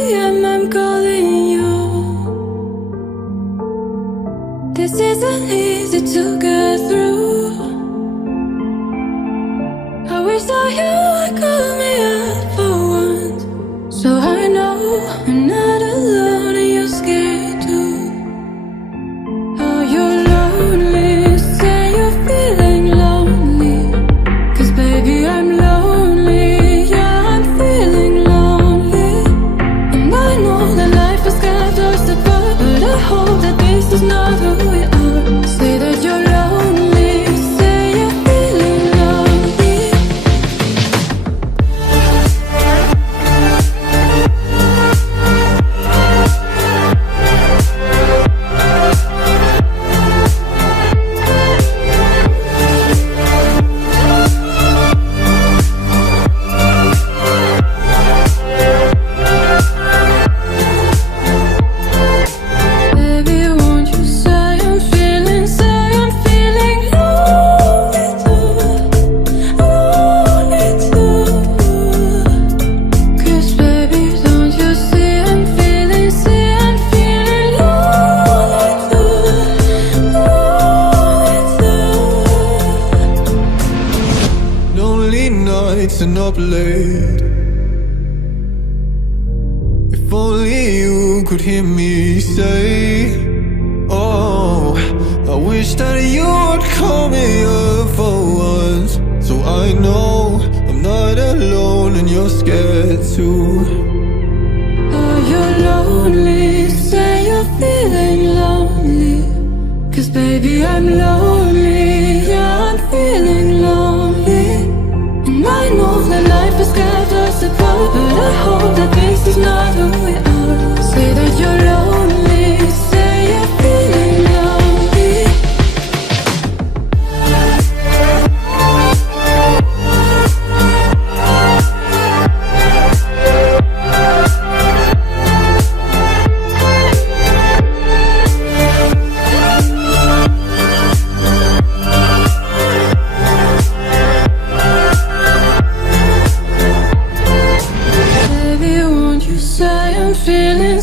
a.m. I'm calling you. This isn't easy to get through. I wish that you would call me up for once, so I know I'm not alone and you're scared too. Oh, you're lonely, say you're feeling lonely. 'Cause baby, I'm lonely, yeah, I'm feeling lonely. And I know that life has kept us apart, but I hope that this is not who we are. Say that you're lonely, say you're feeling lonely. Baby, won't you say I'm feeling lonely too, lonely too. 'Cause baby, don't you see I'm feeling lonely too, lonely too. Lonely nights and up late. If only you could hear me say, oh, I wish that you would call me up for once, so I know I'm not alone and you're scared too. Oh, you're lonely, say you're feeling lonely. 'Cause baby, I'm lonely, yeah, I'm feeling lonely. And I know that life has kept us apart, but I hope that this is not who we are. Say that you're lonely, say you're feeling lonely. Baby, won't you say I'm feeling